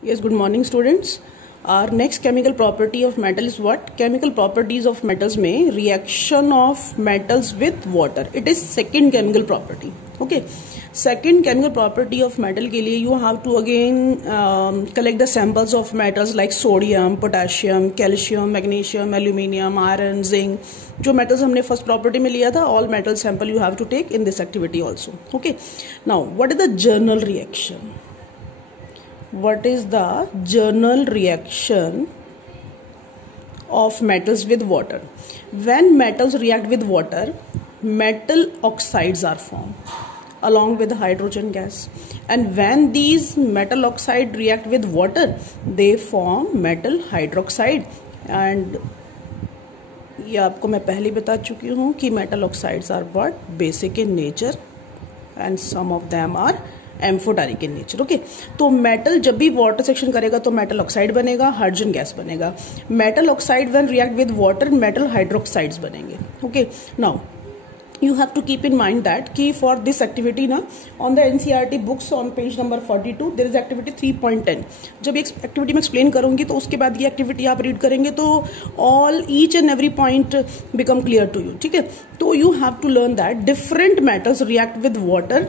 Yes, good morning students. Our next chemical property of metal is what? Chemical properties of metals में reaction of metals with water. It is second chemical property. Okay. Second chemical property of metal के लिए you have to again collect the samples of metals like sodium, potassium, calcium, magnesium, aluminium, iron, zinc. जो metals हमने first property में लिया था, all metal sample you have to take in this activity also. Okay. Now, what is the journal reaction? What is the journal reaction of metals with water? When metals react with water, metal oxides are formed along with hydrogen gas, and when these metal oxide react with water, they form metal hydroxide. And ये आपको मैं पहले बता चुकी हूँ कि metal oxides are what? Basic in nature, and some of them are amphoteric in nature. Okay, तो metal जब भी वाटर सेक्शन करेगा तो मेटल ऑक्साइड बनेगा, हाइड्रोजन गैस बनेगा. Metal oxide when react with water metal hydroxides बनेंगे. Okay, now you have to keep in mind that कि for this activity ना on the NCERT books on page number 42 there is activity 3.10. जब एक activity में explain करूंगी तो उसके बाद ये एक्टिविटी आप रीड करेंगे तो all each and every point become clear to you. ठीक है, तो you have to learn that different metals react with water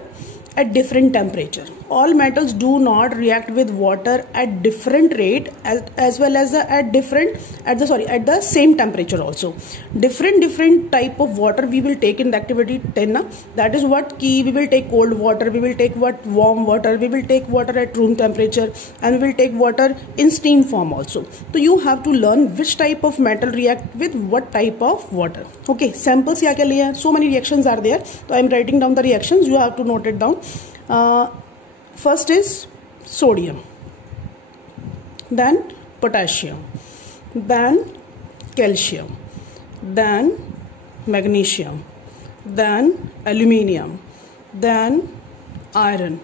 at different temperature. All metals do not react with water at different rate as well as at the same temperature also. Different type of water we will take in the activity 10 na. That is what ki we will take cold water, we will take what warm water, we will take water at room temperature, and we will take water in steam form also. So you have to learn which type of metal react with what type of water. Okay, samples क्या क्या लिए हैं? So many reactions are there. So I am writing down the reactions. You have to note it down. First is sodium, then potassium, then calcium, then magnesium, then aluminium, then iron,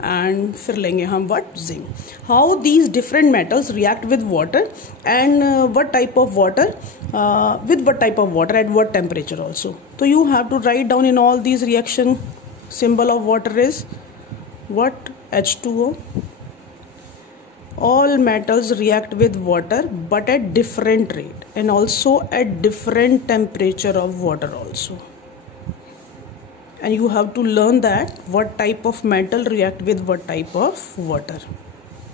and फिर लेंगे हम what? Zinc. How these different metals react with water, and what type of water, with what type of water at what temperature also. So you have to write down in all these reaction. Symbol of water is what? H2O. All metals react with water but at different rate and also at different temperature of water also. And you have to learn that what type of metal react with what type of water.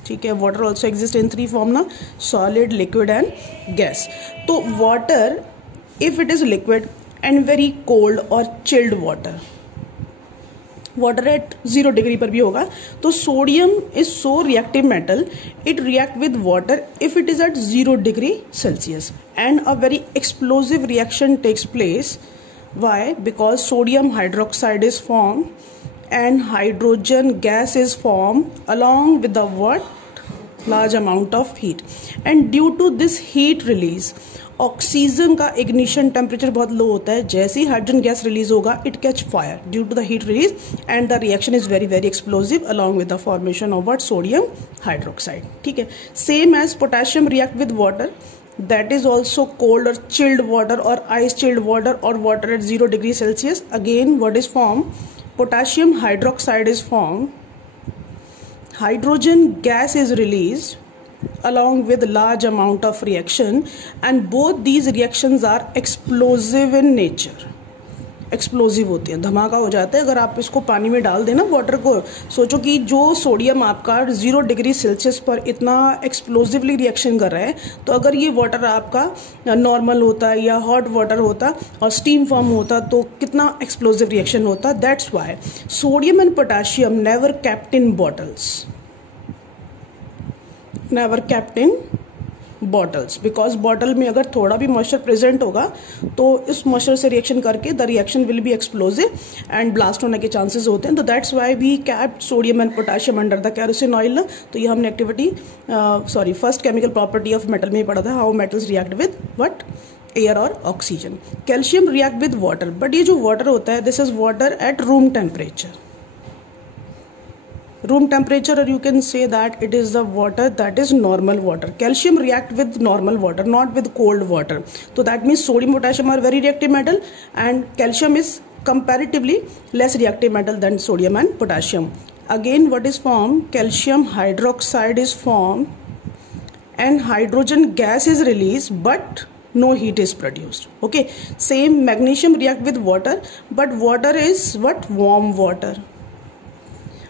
ठीक है, water also exists in three form ना, solid, liquid and gas. तो water, if it is liquid and very cold or chilled water at 0 degree पर भी होगा, तो sodium is so reactive metal, it react with water if it is at 0 degree Celsius, and a very explosive reaction takes place. Why? Because sodium hydroxide is form and hydrogen gas is form along with the what? Large amount of heat, and due to this heat release oxygen का ignition temperature बहुत low होता है. जैसे ही hydrogen gas release होगा it catch fire due to the heat release, and the reaction is very very explosive along with the formation of what? Sodium hydroxide. ठीक है, same as potassium react with water, that is also cold or chilled water or ice chilled water or water at 0 degree Celsius. Again, what is formed? Potassium hydroxide is formed, hydrogen gas is released along with large amount of reaction, and both these reactions are explosive in nature. Explosive होती है, धमाका हो जाता है. अगर आप इसको पानी में डाल देना वाटर को, सोचो कि जो सोडियम आपका 0 डिग्री सेल्सियस पर इतना एक्सप्लोजिवली रिएक्शन कर रहा है, तो अगर ये वाटर आपका नॉर्मल होता या हॉट वाटर होता और स्टीम फॉर्म होता तो कितना एक्सप्लोजिव रिएक्शन होता. That's why sodium and potassium never kept in bottles, never kept in bottles, because bottle में अगर थोड़ा भी मॉइस्चर प्रेजेंट होगा तो इस मॉइस्चर से रिएक्शन करके the reaction will be explosive and blast होने के चांसेस होते हैं. तो that's why we kept sodium and potassium under the kerosene oil. तो ये हमने activity first chemical property of metal में ही पढ़ा था, how metals react with what? Air और oxygen. Calcium react with water, but ये जो वाटर होता है this is water at room temperature. room temperature, or you can say that it is the water that is normal water. Calcium react with normal water, not with cold water. So that means sodium, potassium are very reactive metal, and calcium is comparatively less reactive metal than sodium and potassium. again what is formed? Calcium hydroxide is formed and hydrogen gas is released, but no heat is produced. Okay, same magnesium react with water, but water is what? Warm water.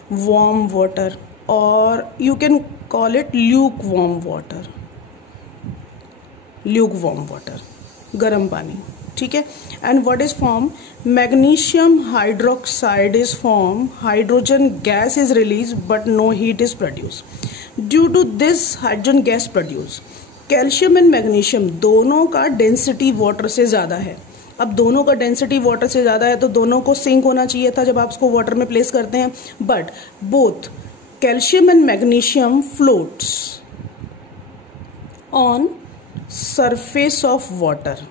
Warm water, or you can call it lukewarm water. Lukewarm water, garam pani. ठीक है. And what is formed? Magnesium hydroxide is formed, hydrogen gas is released, but no heat is produced. Due to this hydrogen gas produced, calcium and magnesium दोनों का density water से ज़्यादा है. अब दोनों का डेंसिटी वाटर से ज़्यादा है तो दोनों को सिंक होना चाहिए था जब आप उसको वाटर में प्लेस करते हैं. But both calcium and magnesium floats on surface of water.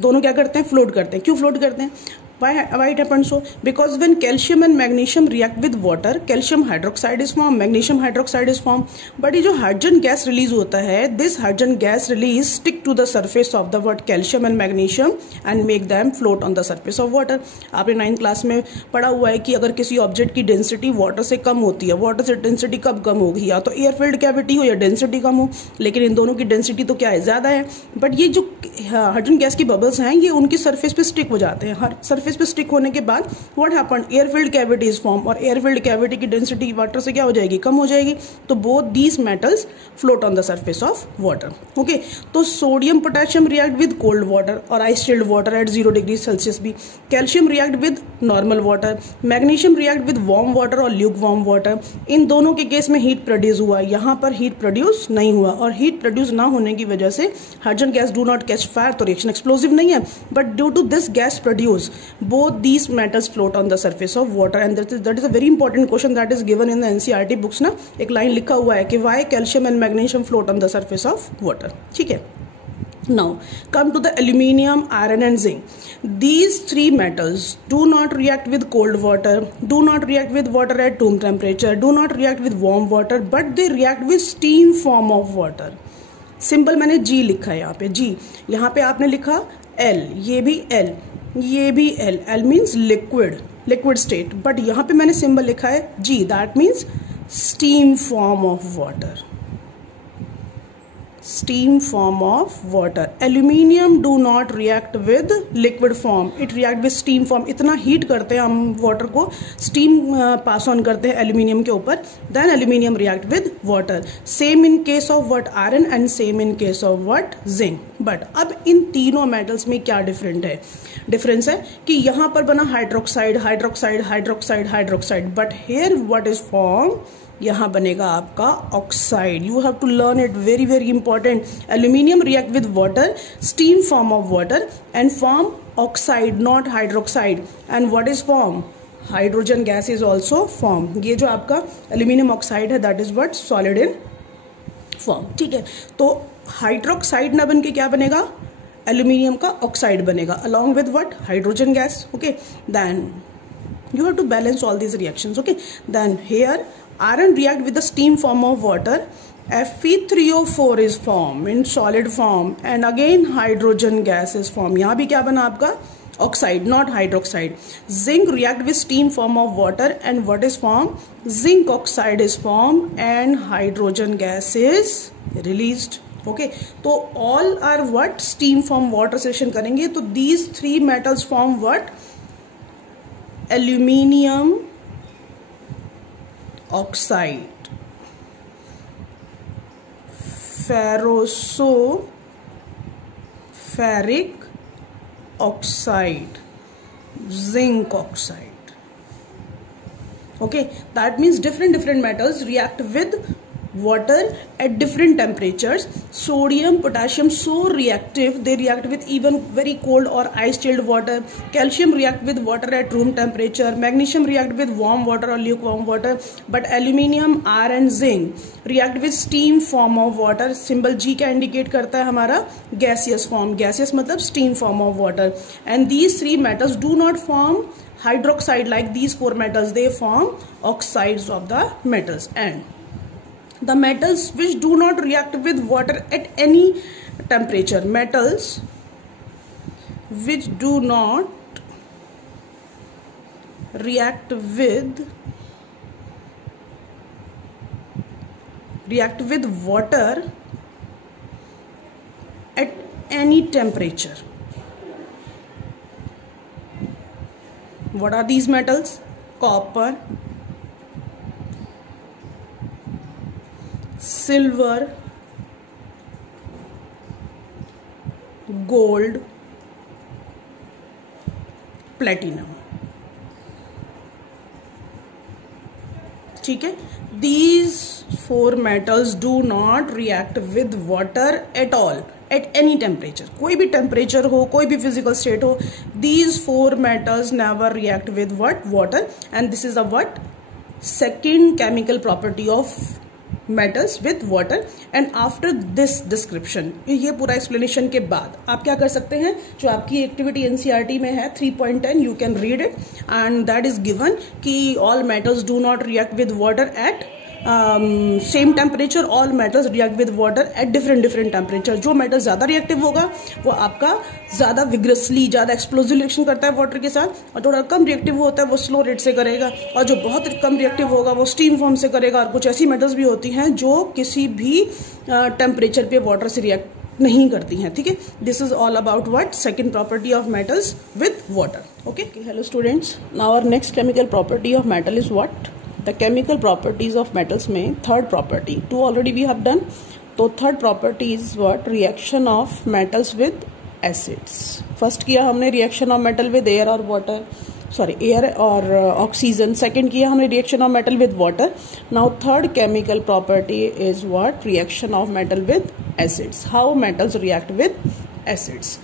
दोनों क्या करते हैं? फ्लोट करते हैं. क्यों फ्लोट करते हैं? Why it happens so? Because when calcium and magnesium react with water, calcium hydroxide is formed, magnesium hydroxide is formed. But ये जो hydrogen gas release होता है, this hydrogen gas release stick to the surface of the what? Calcium and magnesium and make them float on the surface of water. आपने 9th class में पढ़ा हुआ है कि अगर किसी ऑब्जेक्ट की डेंसिटी वाटर से कम होती है, वाटर से डेंसिटी कब कम होगी? या तो एयर फिल्ड कैविटी हो या डेंसिटी कम हो, लेकिन इन दोनों की डेंसिटी तो क्या है? ज़्यादा है. बट ये जो हाइड्रोजन गैस की बबल्स हैं ये उनकी सरफेस पे स्टिक हो जाते हैं. हर सरफेस पे स्टिक होने के बाद what happen? Air filled cavity is form, और एयर फिल्ड कैविटी की डेंसिटी वाटर से क्या हो जाएगी? कम हो जाएगी. तो both these metals float on the surface of water. Okay, तो sodium potassium react with cold water और ice chilled water at 0 degree Celsius भी. Calcium react with normal water, magnesium react with warm water और lukewarm water. इन दोनों के case में heat produce हुआ, यहाँ पर हीट प्रोड्यूस नहीं हुआ, और हीट प्रोड्यूस ना होने की वजह से hydrogen gas do not catch fire, तो रिएक्शन एक्सप्लोसिव नहीं है. But due to this gas produce both these metals float on the surface of water, and that is a very important question that is given in the NCERT books ना. एक line लिखा हुआ है कि why calcium and magnesium float on the surface of water. ठीक है. Now come to the aluminium, iron and zinc. These three metals do not react with cold water, do not react with water at room temperature, do not react with warm water, but they react with steam form of water. Simple मैंने G लिखा है यहाँ पे, G. यहाँ पे आपने लिखा L, ये भी L, ये भी L. L means liquid, liquid state. But यहाँ पे मैंने सिंबल लिखा है G, that means steam form of water. steam form of water. Aluminium do not react with liquid form, it react with steam form. इतना heat करते हैं हम water को, स्टीम पास ऑन करते हैं एल्यूमिनियम के ऊपर, then aluminium react with water. Same in case of what? Iron, and same in case of what? Zinc. But अब इन तीनों मेटल्स में क्या डिफरेंस है कि यहाँ पर बना hydroxide, hydroxide, hydroxide, hydroxide, but here what is form? यहाँ बनेगा आपका oxide. You have to learn it, very very important. Aluminium react with water, steam form of water, and form oxide, not hydroxide. And what is form? Hydrogen gas is also form. ये जो आपका aluminium oxide है that is what? Solid in form. ठीक है, तो hydroxide ना बन के क्या बनेगा? एल्यूमिनियम का ऑक्साइड बनेगा along with what? Hydrogen gas. Okay, then you have to balance all these reactions. Okay, then here iron react with the steam form of water, Fe3O4 is formed in solid form, and again hydrogen gas is formed. यहाँ भी क्या बना आपका? Oxide, not hydroxide. Zinc react with steam form of water, and what is formed? Zinc oxide is formed and hydrogen gas is released. Okay, तो all are what? Steam form water session करेंगे. तो these three metals form what? Aluminium oxide, ferric oxide, zinc oxide. Okay, that means different metals react with water at different temperatures. Sodium, potassium so reactive, they react with even very cold or ice chilled water. Calcium react with water at room temperature. Magnesium react with warm water or lukewarm water. But aluminium, iron, zinc react with steam form of water. Symbol G क्या indicate करता है हमारा? gaseous form. Gaseous मतलब steam form of water. And these three metals do not form hydroxide like these four metals. They form oxides of the metals. And the metals which do not react with water at any temperature, metals which do not react with water at any temperature. What are these metals? Copper, silver, gold, platinum. ठीक है, these four metals do not react with water at all at any temperature. कोई भी temperature हो, कोई भी physical state हो, these four metals never react with what? Water. And this is the what? Second chemical property of metals with water. And after this description, ये पूरा explanation के बाद आप क्या कर सकते हैं, जो आपकी एक्टिविटी NCERT में है 3.10, you can read it, and that is given कि all metals do not react with water at same temperature. All metals react with water at different temperature. जो मेटल ज्यादा रिएक्टिव होगा वो आपका ज्यादा विग्रसली, ज्यादा एक्सप्लोजिव रिएक्शन करता है वाटर के साथ, और थोड़ा कम रिएक्टिव होता है वो स्लो रेट से करेगा, और जो बहुत कम रिएक्टिव होगा वो स्टीम फॉर्म से करेगा. और कुछ ऐसी मेटल्स भी होती हैं जो किसी भी टेम्परेचर पे वाटर से रिएक्ट नहीं करती हैं. ठीक है, this is all about what? Second property of metals with water. Okay, hello students, now our next chemical property of metal is what? The chemical properties of metals में third property, two already we have done. तो third property is what? Reaction of metals with acids. First किया हमने reaction of metal with air और water, sorry air और oxygen. Second किया हमने reaction of metal with water. Now third chemical property is what? Reaction of metal with acids. How metals react with acids?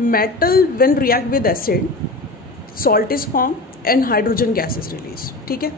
Metal when react with acid, salt is form and hydrogen gas is release. ठीक है,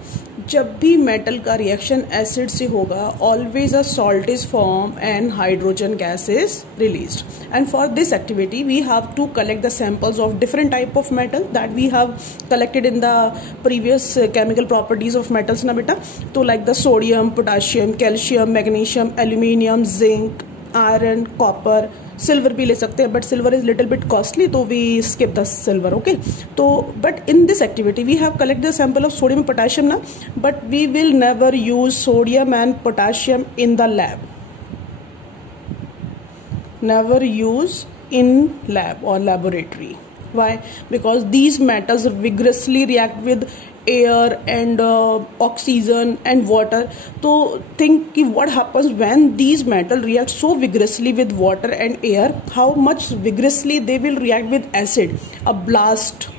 जब भी metal का reaction acid से होगा, always a salt is form and hydrogen gas is released. And for this activity we have to collect the samples of different type of metal that we have collected in the previous chemical properties of metals ना बेटा. तो like the sodium, potassium, calcium, magnesium, aluminium, zinc, iron, copper, silver भी ले सकते हैं, but silver is little bit costly, तो we skip the silver. Okay, तो but in this activity we have collect the sample of sodium and potassium ना, but we will never use sodium and potassium in the lab. Never use in lab or laboratory. Why? Because these metals vigorously react with air and oxygen and water. So think ki what happens when these metals react so vigorously with water and air, how much vigorously they will react with acid. A blast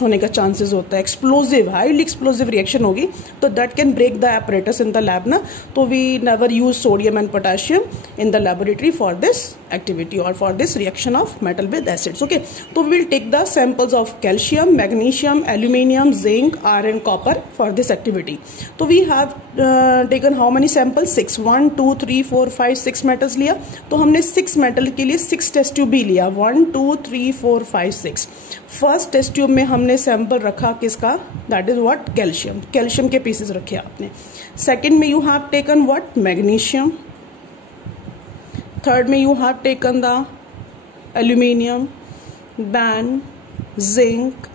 होने का chances होता है, explosive, highly explosive reaction होगी, तो that can break the apparatus in the lab ना. तो we never use sodium and potassium in the laboratory for this activity और for this reaction of metal with acids. Okay, तो we will take the samples of calcium, magnesium, aluminium, zinc, iron, copper for this activity. तो we have taken how many samples? 6. 1 2 3 4 5 6 metals लिया. तो हमने 6 metal के लिए 6 test tube भी लिया. 1 2 3 4 5 6. First test tube में हमने सैंपल रखा किसका? That is what? Calcium. Calcium के पीसेस रखे आपने. सेकंड में you have taken what? Magnesium. Third में you have taken the aluminium, then zinc,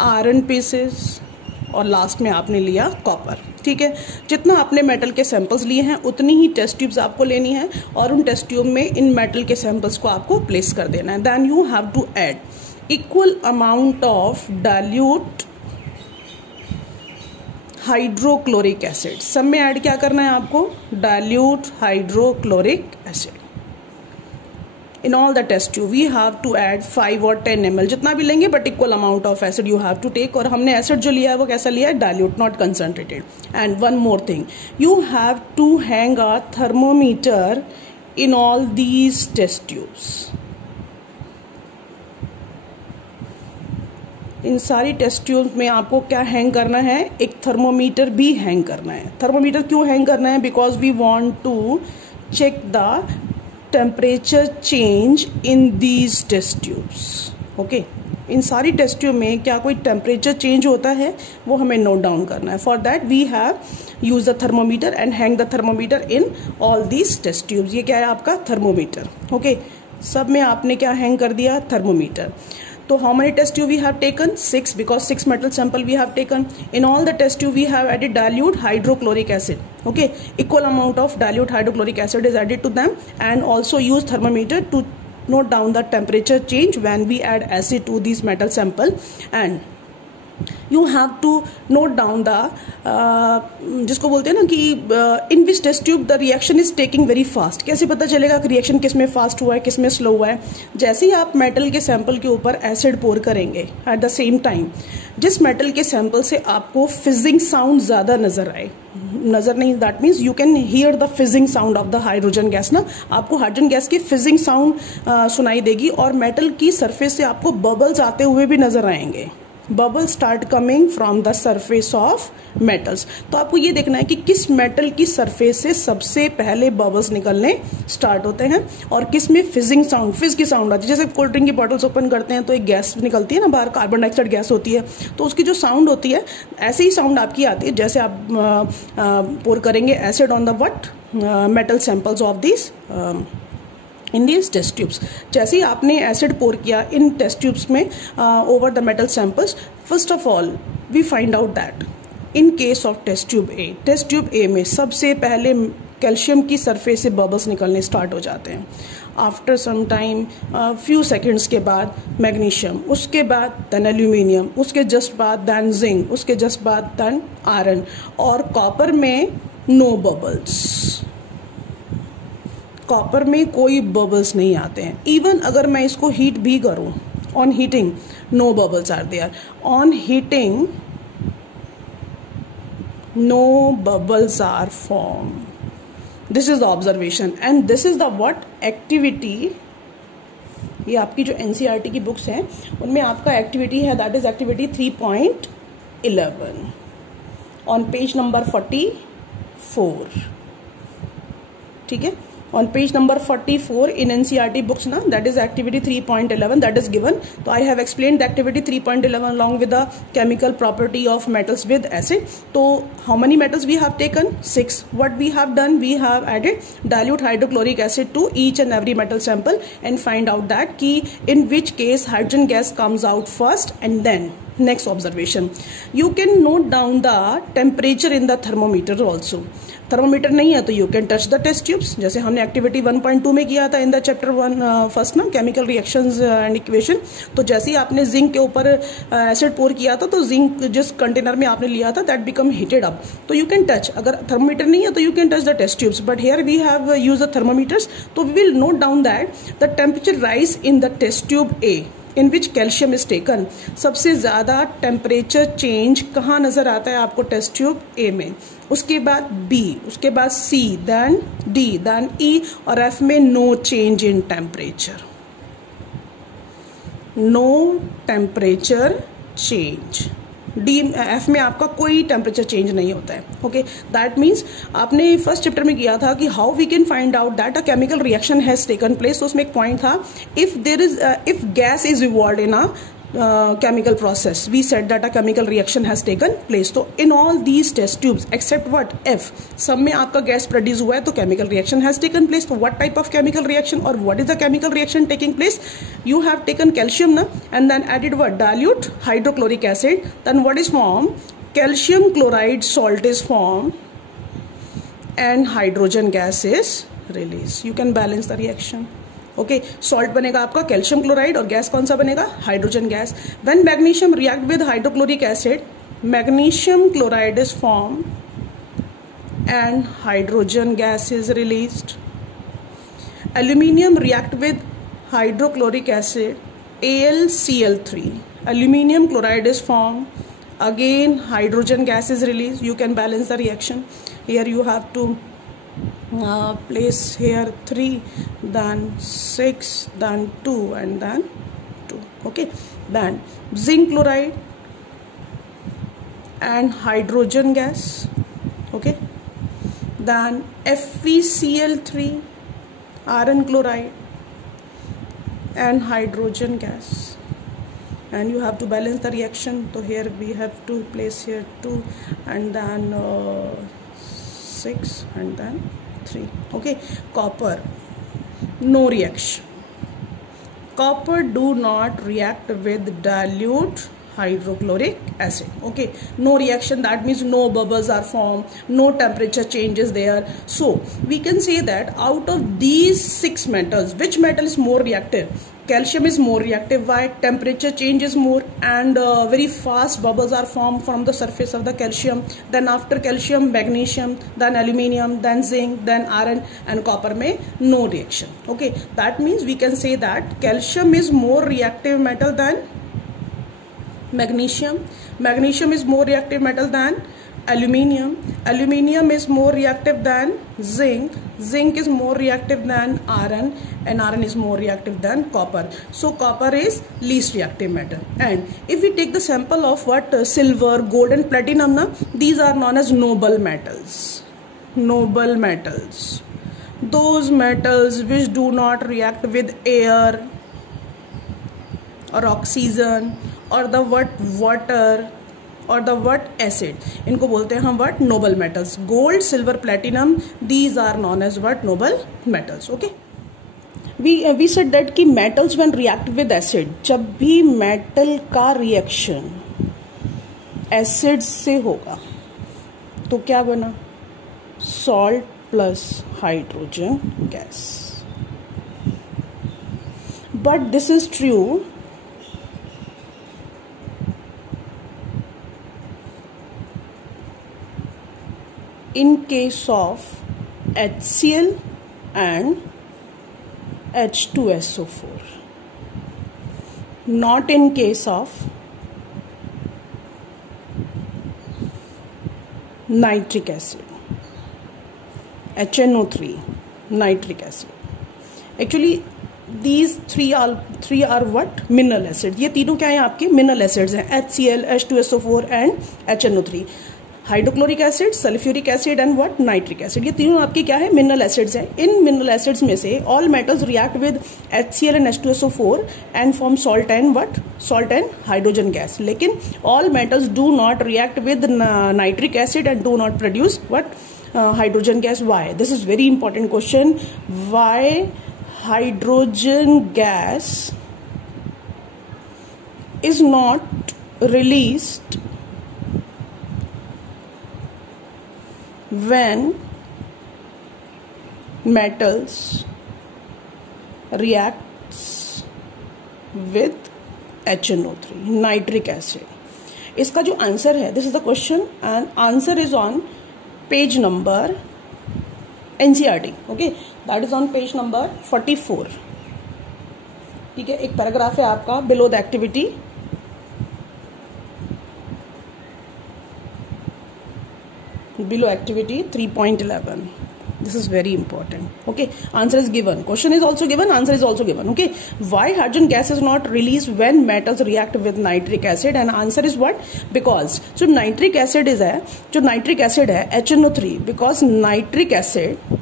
iron pieces, और लास्ट में आपने लिया कॉपर. ठीक है, जितना आपने मेटल के सैंपल्स लिए हैं उतनी ही टेस्ट ट्यूब्स आपको लेनी है, और उन टेस्ट ट्यूब में इन मेटल के सैंपल्स को आपको प्लेस कर देना है. Then you have to add equal amount of dilute hydrochloric acid. सब में ऐड क्या करना है आपको? Dilute hydrochloric acid. In all the test tube we have to add 5 or 10 ml, जितना भी लेंगे but equal amount of acid you have to take. और हमने एसिड जो लिया है वो कैसा लिया है? Dilute, not concentrated. And one more thing, you have to hang a thermometer in all these test tubes. इन सारी टेस्ट ट्यूब्स में आपको क्या हैंग करना है? एक थर्मोमीटर भी हैंग करना है. थर्मोमीटर क्यों हैंग करना है? Because we want to check the temperature change in these test tubes. Okay, इन सारी टेस्ट ट्यूब में क्या कोई टेम्परेचर चेंज होता है वो हमें नोट डाउन करना है. For that we have use the thermometer and hang the thermometer in all these test tubes. ये क्या है? आपका थर्मोमीटर. ओके, सब में आपने क्या हैंग कर दिया? थर्मोमीटर. तो how many test tube we have taken? 6, because 6 metal sample we have taken. In all the test tube we have added dilute hydrochloric acid. Okay, equal amount of dilute hydrochloric acid is added to them, and also use thermometer to note down the temperature change when we add acid to these metal sample. And you have to note down the जिसको बोलते हैं ना कि in which test tube the reaction is taking very fast. कैसे पता चलेगा कि reaction किस में फास्ट हुआ है, किस में स्लो हुआ है? जैसे ही आप मेटल के सैंपल के ऊपर एसिड पोर करेंगे, एट द सेम टाइम जिस मेटल के सैंपल से आपको फिजिंग साउंड ज्यादा नजर आए, नजर नहीं, that means you can hear the fizzing sound of the hydrogen gas ना, आपको हाइड्रोजन गैस की फिजिंग साउंड सुनाई देगी और मेटल की सरफेस से आपको बबल्स आते हुए भी नजर आएंगे. Bubbles start coming from the surface of metals. तो आपको ये देखना है कि किस मेटल की सरफेस से सबसे पहले बबल्स निकलने स्टार्ट होते हैं और किस में फिजिंग साउंड, फिज की साउंड आती है. जैसे कोल्ड ड्रिंक की बॉटल्स ओपन करते हैं तो एक गैस निकलती है ना बाहर, कार्बन डाइऑक्साइड गैस होती है, तो उसकी जो साउंड होती है ऐसे ही साउंड आपकी आती है जैसे आप पोर करेंगे acid on the what metal samples of this in these test tubes. जैसे ही आपने एसिड पोर किया इन टेस्ट ट्यूब्स में over the metal samples, first of all we find out that in case of test tube A में सबसे पहले calcium की सरफेस से बबल्स निकलने स्टार्ट हो जाते हैं. After some time few seconds के बाद मैग्नीशियम, उसके बाद देन एल्यूमिनियम, उसके जस्ट बाद देन जिंक, उसके जस्ट बाद देन आयरन, और कॉपर में नो बबल्स. कॉपर में कोई बबल्स नहीं आते हैं. इवन अगर मैं इसको हीट भी करूं, on heating no bubbles are there. On heating no bubbles are form. This is the observation and this is the what activity. ये आपकी जो एनसीईआरटी की बुक्स हैं उनमें आपका एक्टिविटी है, that is activity 3.11 on page number 44. ठीक है, on page number 44 in NCERT books na, that is activity 3.11 that is given. So I have explained the activity 3.11 along with the chemical property of metals with acid. So how many metals we have taken? 6. What we have done, we have added dilute hydrochloric acid to each and every metal sample and find out that ki in which case hydrogen gas comes out first. And then next observation, you can note down the temperature in the thermometer also. Thermometer नहीं है तो you can touch the test tubes, जैसे हमने activity 1.2 में किया था in the chapter 1 first ना, chemical reactions and equation. तो जैसे ही आपने जिंक के ऊपर एसिड पोर किया था तो जिंक जिस कंटेनर में आपने लिया था दैट बिकम हीटेड अप, तो यू कैन टच. अगर थर्मोमीटर नहीं है तो you can touch the test tubes, but here we have use the thermometers. तो we will note down that the temperature rise in the test tube A in which calcium is taken. सबसे ज्यादा temperature change कहाँ नजर आता है आपको? Test tube A में. उसके बाद बी, उसके बाद C, then D, then E, और एफ में no change in temperature. No temperature change. D F में आपका कोई टेम्परेचर चेंज नहीं होता है. ओके, दैट मीन्स आपने फर्स्ट चैप्टर में किया था कि how we can find out that a chemical reaction has taken place. तो उसमें एक पॉइंट था, if gas is evolved in a chemical process, we said that a chemical reaction has taken place. So in all these test tubes except what F, सब में आपका gas produce हुआ है तो chemical reaction has taken place. तो what type of chemical reaction or what is the chemical reaction taking place? You have taken calcium na, and then added what? Dilute hydrochloric acid. Then what is formed? Calcium chloride salt is formed and hydrogen gas is released. You can balance the reaction. Okay, salt बनेगा आपका calcium chloride और gas कौन सा बनेगा? Hydrogen gas. When magnesium react with hydrochloric acid, magnesium chloride is form and hydrogen gas is released. Aluminium react with hydrochloric acid, AlCl3, aluminium chloride is form, again hydrogen gas is release. You can balance the reaction. Here you have to place here 3, then 6, then 2, and then 2. Okay, then zinc chloride and hydrogen gas. Okay, then FeCl3, iron chloride and hydrogen gas, and you have to balance the reaction. So here we have to place here 2 and then 6 and then 3. Okay, copper no reaction. copper do not react with dilute hydrochloric acid. Okay, no reaction, that means no bubbles are formed, no temperature changes there. So we can say that out of these 6 metals, which metal is more reactive? Calcium is more reactive. Why? Temperature changes more and very fast bubbles are formed from the surface of the calcium. Then after calcium, magnesium, then aluminium, then zinc, then iron, and copper में no reaction. Okay, that means we can say that calcium is more reactive metal than magnesium. Magnesium is more reactive metal than aluminium. Aluminium is more reactive than zinc. Zinc is more reactive than iron, and iron is more reactive than copper. So copper is least reactive metal. And if we take the sample of what silver, gold and platinum, na, these are known as noble metals. Noble metals, those metals which do not react with air or oxygen or the water or the acid, इनको बोलते हैं हम what? Noble metals. Gold, silver, platinum, these are known as what? Noble metals. Okay, we said that कि metals when react with acid, जब भी metal का reaction acid से होगा तो क्या बना? Salt plus hydrogen gas. But this is true in case of HCl and H2SO4, not in case of nitric acid, HNO3, nitric acid. Actually these three are what? Mineral acids. ये तीनों क्या हैं आपके? Mineral acids हैं. HCl, H2SO4 and HNO3. Hydrochloric acid, sulphuric acid and what? Nitric acid. ये तीनों आपके क्या है? मिनरल एसिड्स हैं. इन मिनरल एसिड्स में से all metals react with HCl and H2SO4 and form salt and what? Salt and hydrogen gas. लेकिन all metals do not react with nitric acid and do not produce what? Hydrogen gas. Why? This is very important question. Why hydrogen gas is not released when metals reacts with HNO3, nitric acid. इसका जो answer है, this is the question and answer is on page number NCERT. Okay, that is on page number 44. ठीक है, एक paragraph है आपका below the activity. Below activity 3.11. This is very important. Okay, answer is given. Question is also given. Answer is also given. Okay, why hydrogen gas is not released when metals react with nitric acid? And answer is what? Because जो nitric acid है HNO3, because nitric acid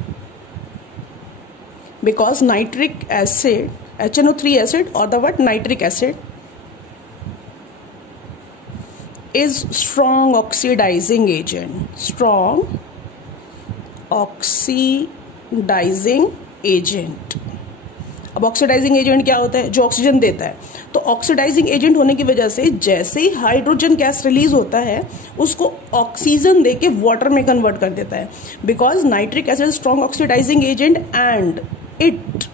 HNO3 acid or the what? Nitric acid is strong oxidizing agent. Strong oxidizing agent. अब oxidising agent क्या होता है? जो oxygen देता है. तो ऑक्सीडाइजिंग एजेंट होने की वजह से जैसे ही हाइड्रोजन गैस रिलीज होता है उसको ऑक्सीजन देके वाटर में कन्वर्ट कर देता है. Because nitric acid strong oxidising agent and it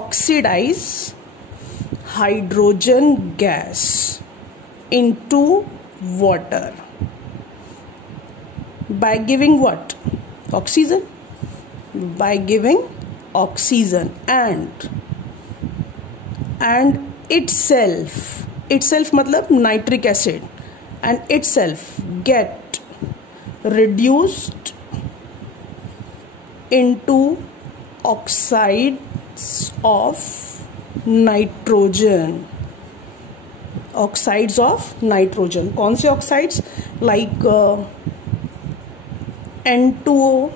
oxidise hydrogen gas into water by giving what? Oxygen. By giving oxygen and itself मतलब nitric acid and itself get reduced into oxides of nitrogen. Oxides of nitrogen. कौन से oxides? Like N2O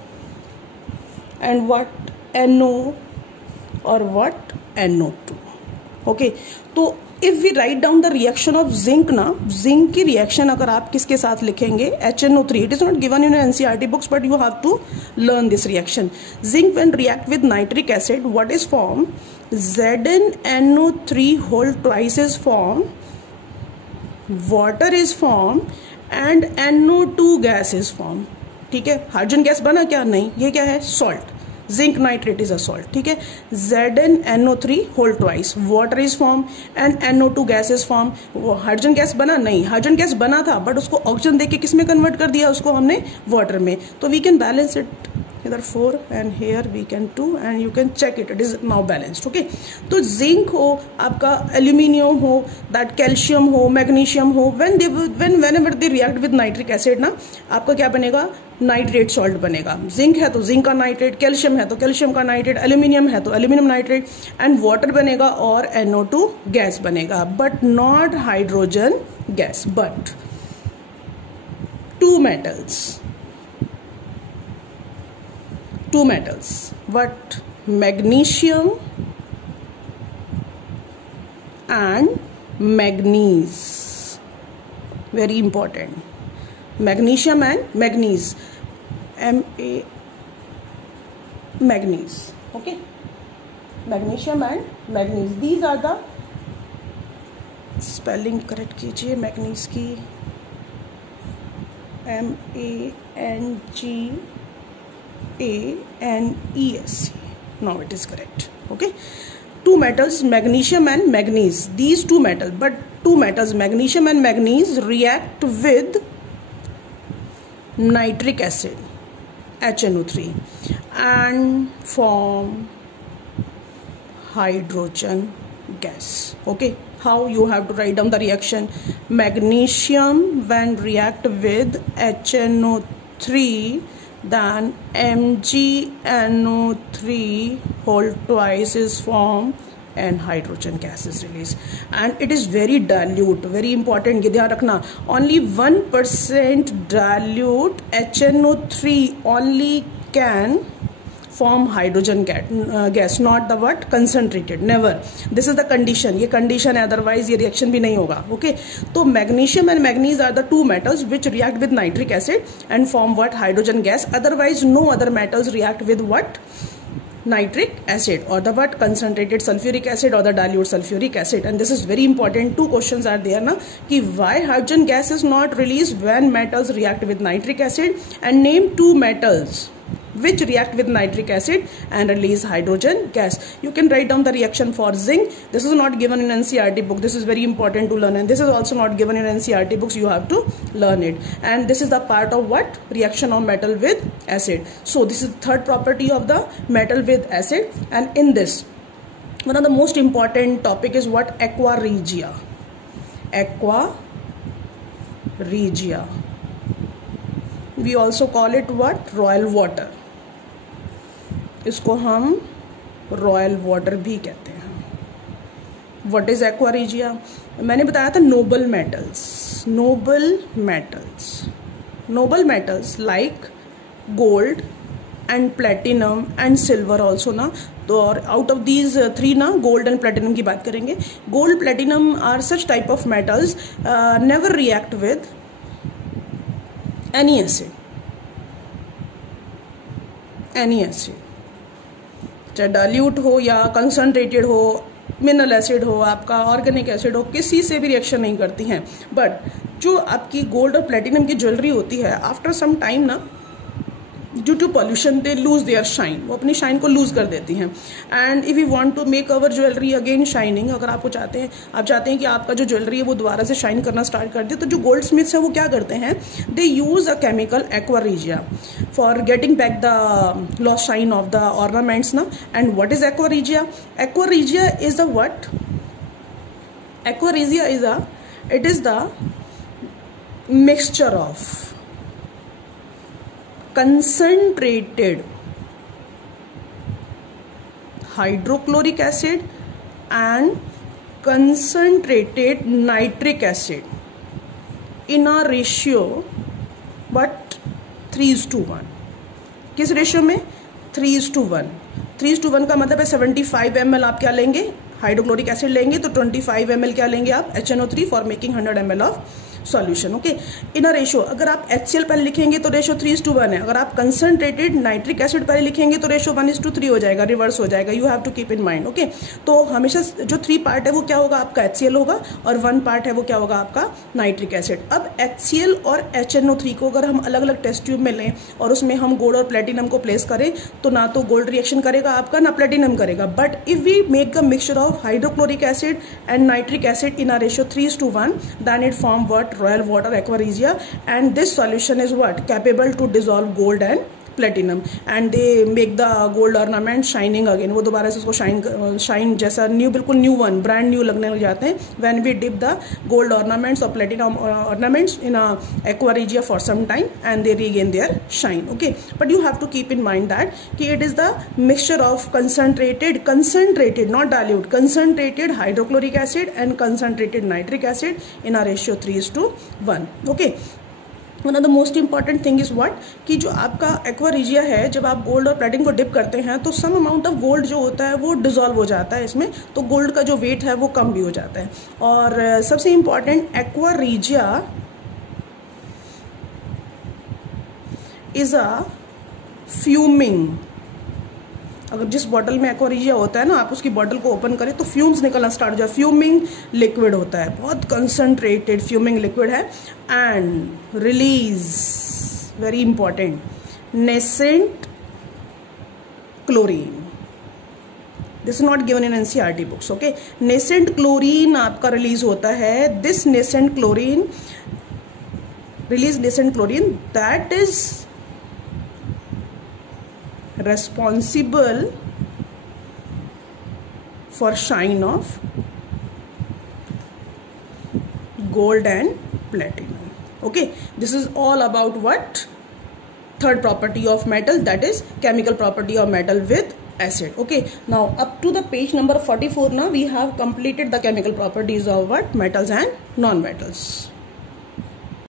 and what? NO और what? NO2. Okay, तो if we write down the reaction of zinc ना, zinc की reaction अगर आप किसके साथ लिखेंगे, HNO3. It is not given in NCERT books but you have to learn this reaction. Zinc when react with nitric acid, what is form? ZnNO3 whole twice is formed, water is formed and NO2 gas is formed. ठीक है, hydrogen gas बना क्या? नहीं. ये क्या है? Salt. Zinc nitrate is a salt. ठीक है. ZnNO3 whole twice, water is formed and NO2 gas is formed. Hydrogen gas बना? नहीं. हाइड्रोजन गैस बना था बट उसको ऑक्सीजन देके किस में कन्वर्ट कर दिया? उसको हमने वाटर में. तो वी कैन बैलेंस इट. इधर 4 and here we can 2 and you can check it. It is now balanced. Okay. तो जिंक हो, आपका एल्यूमिनियम हो, दैट कैल्शियम हो, मैग्नीशियम हो, whenever they react with nitric acid ना, आपका क्या बनेगा? नाइट्रेट सॉल्ट बनेगा. जिंक है तो जिंक का नाइट्रेट, कैल्शियम है तो कैल्शियम का नाइट्रेट, एल्यूमिनियम है तो एल्यूमिनियम नाइट्रेट, एंड वाटर बनेगा और NO2 गैस बनेगा, but not hydrogen gas. But two metals, what? Magnesium and manganese. Very important. Magnesium and manganese. Manganese. Okay. Magnesium and manganese. These are the spelling correct कीजिए manganese की. MANGANESE. Now it is correct. Okay. Two metals, magnesium and manganese. These two metals, magnesium and manganese, react with nitric acid, HNO3, and form hydrogen gas. Okay. How you have to write down the reaction? Magnesium when react with HNO3, then MgNO3 whole twice is formed and hydrogen gas is released. And it is very dilute. Very important. ये ध्यान रखना. Only 1% dilute HNO3 only can form hydrogen gas, not the what? Concentrated. Never. This is the condition. ये condition है, otherwise ये reaction भी नहीं होगा. Okay. तो magnesium and manganese are the two metals which react with nitric acid and form what? Hydrogen gas. Otherwise no other metals react with what? Nitric acid or the what? Concentrated sulfuric acid or the dilute sulfuric acid. And this is very important. Two questions are there na, कि why hydrogen gas is not released when metals react with nitric acid, and name two metals which react with nitric acid and release hydrogen gas. You can write down the reaction for zinc. This is not given in NCERT book. This is very important to learn, and this is also not given in NCERT books. You have to learn it. And this is the part of what? Reaction of metal with acid. So this is the third property of the metal with acid. And in this, one of the most important topic is what? Aqua regia. Aqua regia. We also call it what? Royal water. इसको हम royal water भी कहते हैं. What is aqua regia? मैंने बताया था noble metals like gold and platinum and silver also ना. तो और आउट ऑफ दीज थ्री ना, गोल्ड एंड प्लेटिनम की बात करेंगे. Gold, platinum are such type of metals never react with any acid, चाहे डाइल्यूट हो या कंसनट्रेटेड हो, मिनरल एसिड हो, आपका ऑर्गेनिक एसिड हो, किसी से भी रिएक्शन नहीं करती हैं. बट जो आपकी गोल्ड और प्लेटिनम की ज्वेलरी होती है, आफ्टर सम टाइम ना, due to pollution they lose their shine. वो अपनी शाइन को लूज कर देती हैं. And if you want to make our jewellery again shining, अगर आप चाहते हैं कि आपका जो ज्वेलरी है वो दोबारा से शाइन करना स्टार्ट कर दे, तो जो गोल्ड स्मिथ्स है वो क्या करते हैं? They use a chemical aqua regia for getting back the lost shine of the ornaments ना. And what is aqua regia? Aqua regia is the what? Aqua regia it is the mixture of concentrated hydrochloric acid and concentrated nitric acid in a ratio but 3:1. किस ratio में? 3:1. 3:1 का मतलब है 75 ml आप क्या लेंगे? Hydrochloric acid लेंगे तो 25 ml क्या लेंगे आप HNO3 for making 100 ml of solution. Okay, in a ratio अगर आप HCl पहले लिखेंगे तो रेशो 3:1 है, अगर आप कंसंट्रेटेड नाइट्रिक एसिड पहले लिखेंगे तो रेशो 1:3 हो जाएगा, रिवर्स हो जाएगा। You have to keep in mind. Okay, तो हमेशा जो 3 पार्ट है वो क्या होगा आपका HCl होगा और 1 पार्ट है वो क्या होगा आपका नाइट्रिक एसिड। अब HCl और HNO3 को अगर हम अलग अलग टेस्ट ट्यूब में लें और उसमें हम गोल्ड और प्लेटिनम को प्लेस करें तो ना तो गोल्ड रिएक्शन करेगा आपका ना प्लेटिनम करेगा। But if we make a mixture of hydrochloric acid and nitric acid in a ratio 3:1, then it form what? Royal water aqua regia, and this solution is what? Capable to dissolve gold and platinum, and they make the gold ornament shining again. वो दोबारा से उसको shine जैसा new, बिल्कुल new one, brand new लगने लग जाते हैं when we dip the gold ornaments or platinum ornaments in a aqua regia for some time and they regain their shine. Okay, but you have to keep in mind that it is the mixture of concentrated not dilute, concentrated hydrochloric acid and concentrated nitric acid in a ratio 3:1. Okay, one of the most important thing is what कि जो आपका aqua regia है, जब आप gold और platinum को dip करते हैं तो सम अमाउंट ऑफ गोल्ड जो होता है वो डिजोल्व हो जाता है इसमें, तो गोल्ड का जो वेट है वो कम भी हो जाता है। और सबसे important, aqua regia is a fuming. अगर जिस बॉटल में एक्वा रिजिया होता है ना, आप उसकी बॉटल को ओपन करें तो फ्यूम्स निकलना स्टार्ट हो जाए। फ्यूमिंग लिक्विड होता है, बहुत कंसंट्रेटेड फ्यूमिंग लिक्विड है। And release, very important, nascent chlorine. This is not given in NCERT books. Okay, nascent chlorine आपका रिलीज होता है। This nascent chlorine that is responsible for shine of gold and platinum. Okay, this is all about what? Third property of metal, that is chemical property of metal with acid. Okay, now up to the page number 44 now we have completed the chemical properties of what? Metals and non-metals.